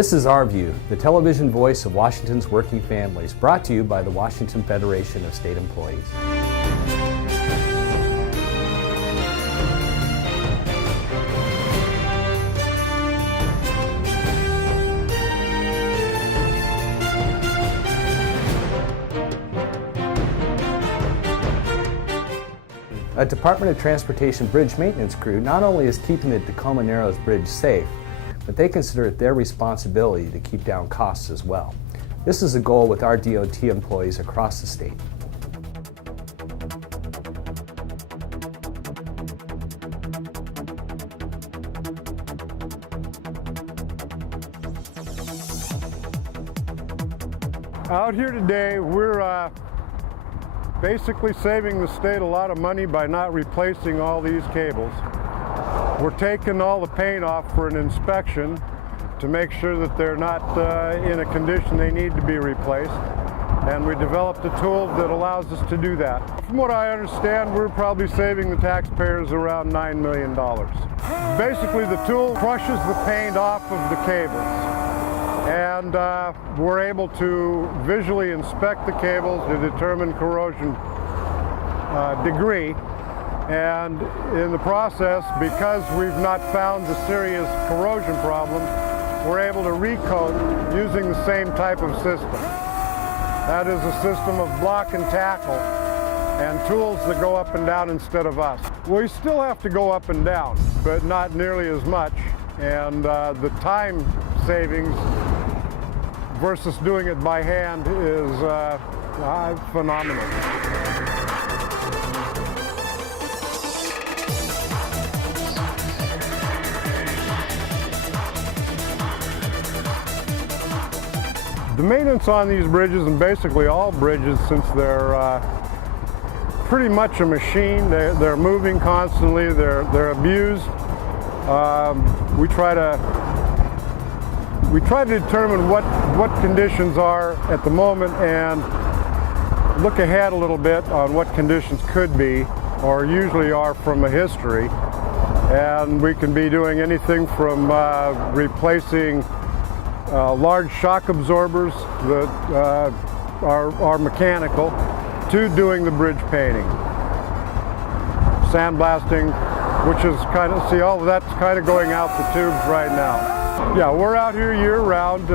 This is Our View, the television voice of Washington's working families, brought to you by the Washington Federation of State Employees. A Department of Transportation bridge maintenance crew not only is keeping the Tacoma Narrows Bridge safe, but they consider it their responsibility to keep down costs as well. This is a goal with our DOT employees across the state. Out here today, we're basically saving the state a lot of money by not replacing all these cables. We're taking all the paint off for an inspection to make sure that they're not in a condition they need to be replaced. And we developed a tool that allows us to do that. From what I understand, we're probably saving the taxpayers around $9 million. Basically, the tool crushes the paint off of the cables. And we're able to visually inspect the cables to determine corrosion degree. And in the process, because we've not found the serious corrosion problem, we're able to recoat using the same type of system. That is a system of block and tackle and tools that go up and down instead of us. We still have to go up and down, but not nearly as much. And the time savings versus doing it by hand is phenomenal. The maintenance on these bridges, and basically all bridges, since they're pretty much a machine, they're moving constantly, they're abused. We try to determine what conditions are at the moment and look ahead a little bit on what conditions could be, or usually are from a history. And we can be doing anything from replacing large shock absorbers that are mechanical to doing the bridge painting. Sandblasting, which is kind of, see, all of that's kind of going out the tubes right now. Yeah, we're out here year-round.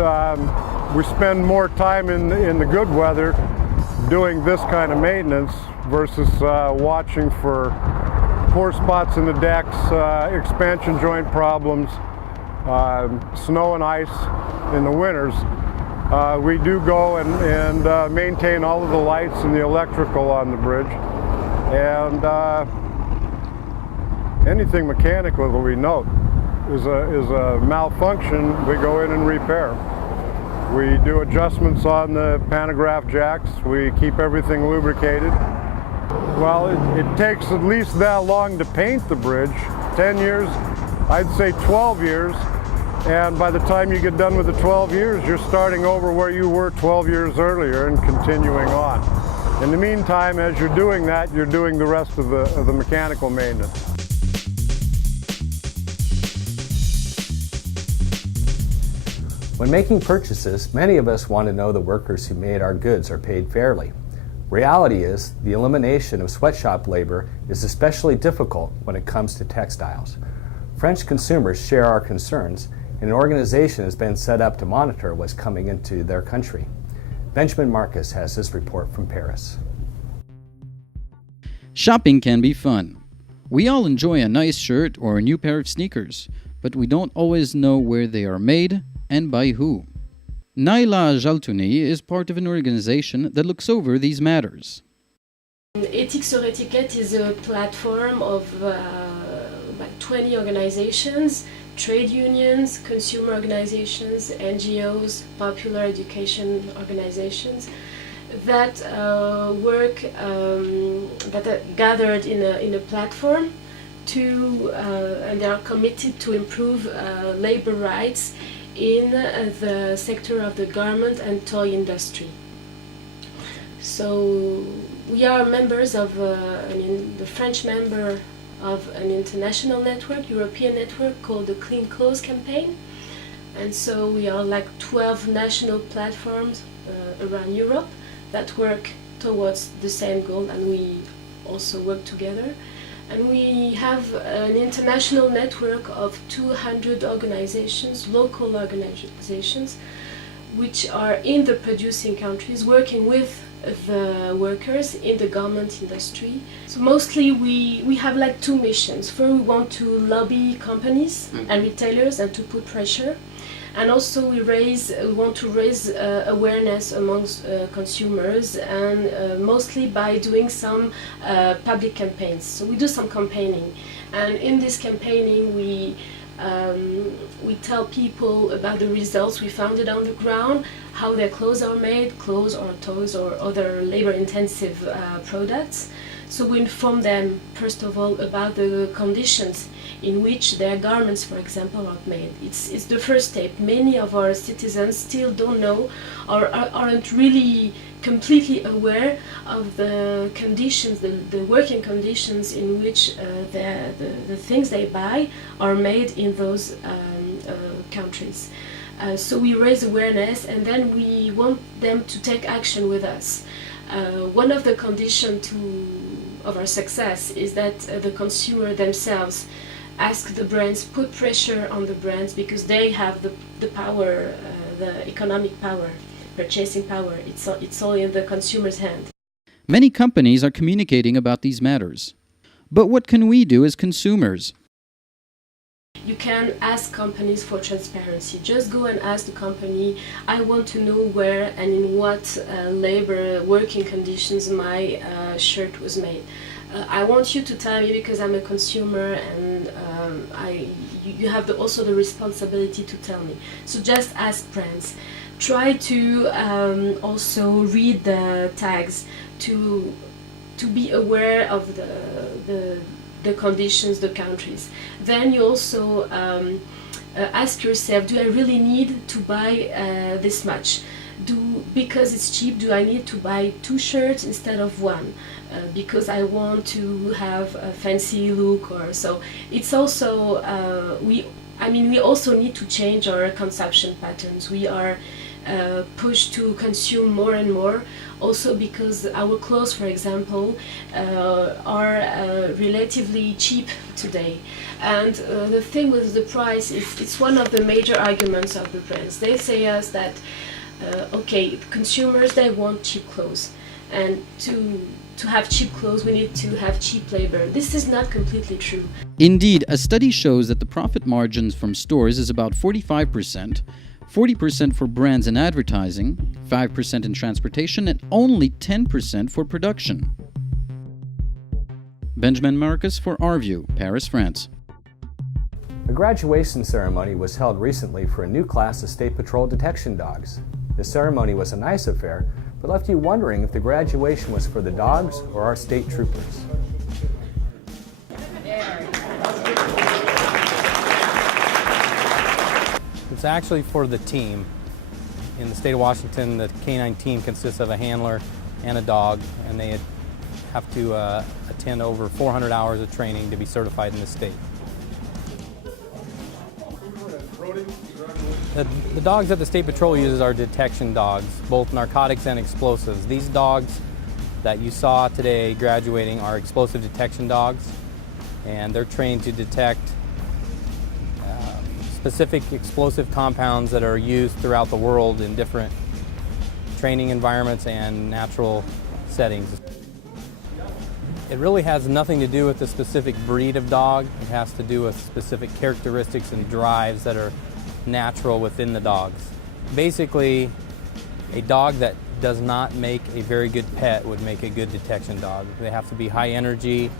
We spend more time in the good weather doing this kind of maintenance versus watching for poor spots in the decks, expansion joint problems, snow and ice in the winters. We do go and maintain all of the lights and the electrical on the bridge. And anything mechanical that we note is a malfunction, we go in and repair. We do adjustments on the pantograph jacks. We keep everything lubricated. Well, it takes at least that long to paint the bridge. 10 years, I'd say 12 years. And by the time you get done with the 12 years, you're starting over where you were 12 years earlier and continuing on. In the meantime, as you're doing that, you're doing the rest of the mechanical maintenance. When making purchases, many of us want to know the workers who made our goods are paid fairly. Reality is, the elimination of sweatshop labor is especially difficult when it comes to textiles. French consumers share our concerns, and an organization has been set up to monitor what's coming into their country. Benjamin Marcus has this report from Paris. Shopping can be fun. We all enjoy a nice shirt or a new pair of sneakers, but we don't always know where they are made and by who. Naila Jaltouni is part of an organization that looks over these matters. Ethics or Etiquette is a platform of about 20 organizations, trade unions, consumer organizations, NGOs, popular education organizations that work, that are gathered in a platform and they are committed to improve labor rights in the sector of the garment and toy industry. So we are members of the French member of an international network, European network called the Clean Clothes Campaign. And so we are like 12 national platforms around Europe that work towards the same goal, and we also work together. And we have an international network of 200 organizations, local organizations, which are in the producing countries, working with the workers in the garment industry. So mostly we have like two missions. First, we want to lobby companies and retailers and to put pressure. And also we want to raise awareness amongst consumers, and mostly by doing some public campaigns. So we do some campaigning, and in this campaigning we tell people about the results we found it on the ground, how their clothes are made, clothes or toys or other labor-intensive products. So we inform them, first of all, about the conditions in which their garments, for example, are made. It's the first step. Many of our citizens still don't know or aren't really completely aware of the conditions, the working conditions in which the things they buy are made in those countries. So we raise awareness, and then we want them to take action with us. One of the conditions of our success is that the consumer themselves ask the brands, put pressure on the brands, because they have the power, the economic power, purchasing power. It's all in the consumer's hand. Many companies are communicating about these matters. But what can we do as consumers? You can ask companies for transparency. Just go and ask the company, I want to know where and in what labor working conditions my shirt was made. I want you to tell me because I'm a consumer, and you have also the responsibility to tell me. So just ask brands. Try to also read the tags to be aware of the conditions, the countries. Then you also ask yourself, do I really need to buy this much? Because it's cheap, do I need to buy 2 shirts instead of 1? Because I want to have a fancy look, or so. It's also we also need to change our consumption patterns. We are pushed to consume more and more, also because our clothes, for example, are relatively cheap today. And the thing with the price is it's one of the major arguments of the brands. They say us that okay, consumers, they want cheap clothes, and to have cheap clothes we need to have cheap labor. This is not completely true. Indeed, a study shows that the profit margins from stores is about 45%, 40% for brands and advertising, 5% in transportation, and only 10% for production. Benjamin Marcus for Our View, Paris, France. A graduation ceremony was held recently for a new class of State Patrol detection dogs. The ceremony was a nice affair, but left you wondering if the graduation was for the dogs or our state troopers. It's actually for the team. In the state of Washington, the K9 team consists of a handler and a dog, and they have to attend over 400 hours of training to be certified in the state. The dogs that the State Patrol uses are detection dogs, both narcotics and explosives. These dogs that you saw today graduating are explosive detection dogs, and they're trained to detect specific explosive compounds that are used throughout the world in different training environments and natural settings. It really has nothing to do with the specific breed of dog. It has to do with specific characteristics and drives that are natural within the dogs. Basically, a dog that does not make a very good pet would make a good detection dog. They have to be high energy,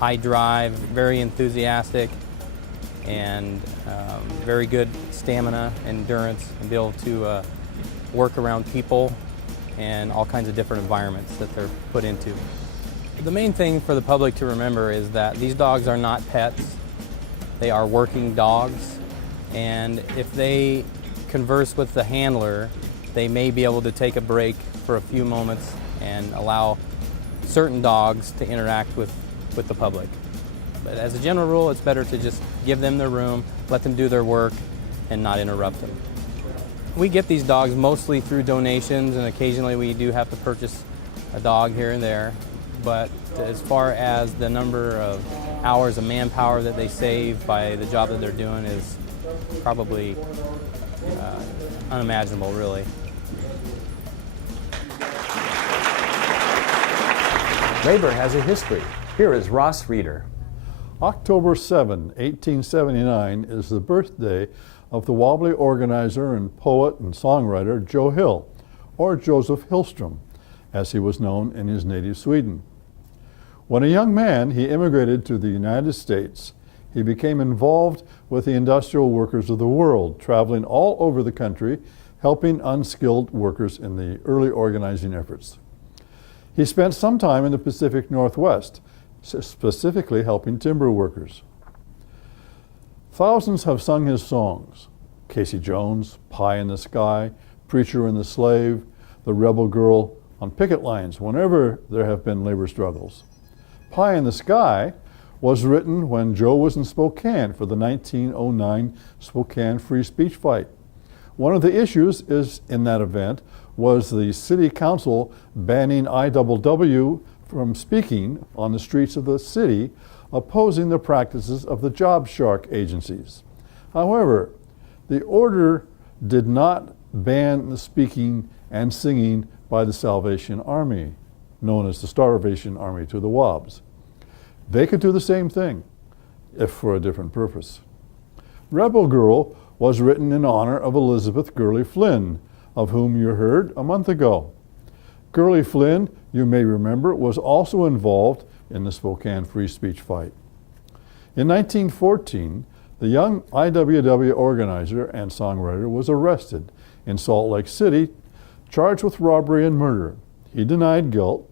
high drive, very enthusiastic, and very good stamina, endurance, and be able to work around people and all kinds of different environments that they're put into. The main thing for the public to remember is that these dogs are not pets. They are working dogs, and if they converse with the handler, they may be able to take a break for a few moments and allow certain dogs to interact with the public. But as a general rule, it's better to just give them their room, let them do their work, and not interrupt them. We get these dogs mostly through donations, and occasionally we do have to purchase a dog here and there. But as far as the number of hours of manpower that they save by the job that they're doing is probably unimaginable, really. Labor has a history. Here is Ross Reeder. October 7, 1879 is the birthday of the Wobbly organizer and poet and songwriter Joe Hill, or Joseph Hillstrom, as he was known in his native Sweden. When a young man, he immigrated to the United States. He became involved with the industrial workers of the world, traveling all over the country, helping unskilled workers in the early organizing efforts. He spent some time in the Pacific Northwest, specifically helping timber workers. Thousands have sung his songs: Casey Jones, Pie in the Sky, Preacher and the Slave, The Rebel Girl, on picket lines whenever there have been labor struggles. Pie in the Sky was written when Joe was in Spokane for the 1909 Spokane free speech fight. One of the issues in that event was the city council banning IWW from speaking on the streets of the city, opposing the practices of the job shark agencies. However, the order did not ban the speaking and singing by the Salvation Army, known as the Starvation Army to the Wobbs. They could do the same thing, if for a different purpose. Rebel Girl was written in honor of Elizabeth Gurley Flynn, of whom you heard a month ago. Gurley Flynn, you may remember, was also involved in the Spokane free speech fight. In 1914, the young IWW organizer and songwriter was arrested in Salt Lake City, charged with robbery and murder. He denied guilt.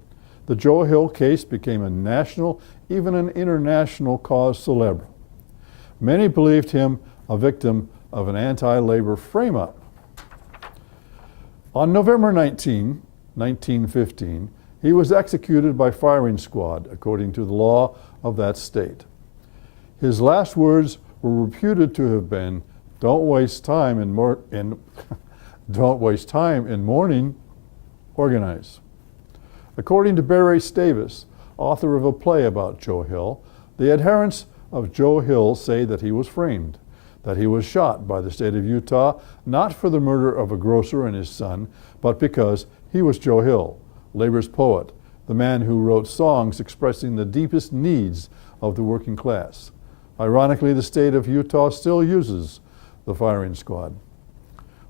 The Joe Hill case became a national, even an international cause célèbre. Many believed him a victim of an anti-labor frame-up. On November 19, 1915, he was executed by firing squad, according to the law of that state. His last words were reputed to have been, "Don't waste time in don't waste time in mourning, organize." According to Barry Stavis, author of a play about Joe Hill, the adherents of Joe Hill say that he was framed, that he was shot by the state of Utah, not for the murder of a grocer and his son, but because he was Joe Hill, labor's poet, the man who wrote songs expressing the deepest needs of the working class. Ironically, the state of Utah still uses the firing squad.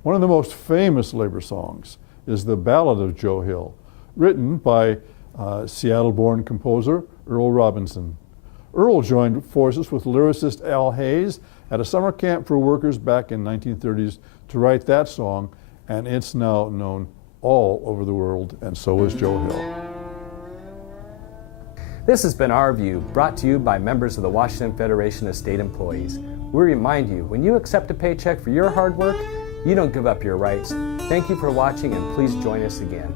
One of the most famous labor songs is the Ballad of Joe Hill, written by Seattle-born composer Earl Robinson. Earl joined forces with lyricist Al Hayes at a summer camp for workers back in 1930s to write that song, and it's now known all over the world, and so is Joe Hill. This has been Our View, brought to you by members of the Washington Federation of State Employees. We remind you, when you accept a paycheck for your hard work, you don't give up your rights. Thank you for watching, and please join us again.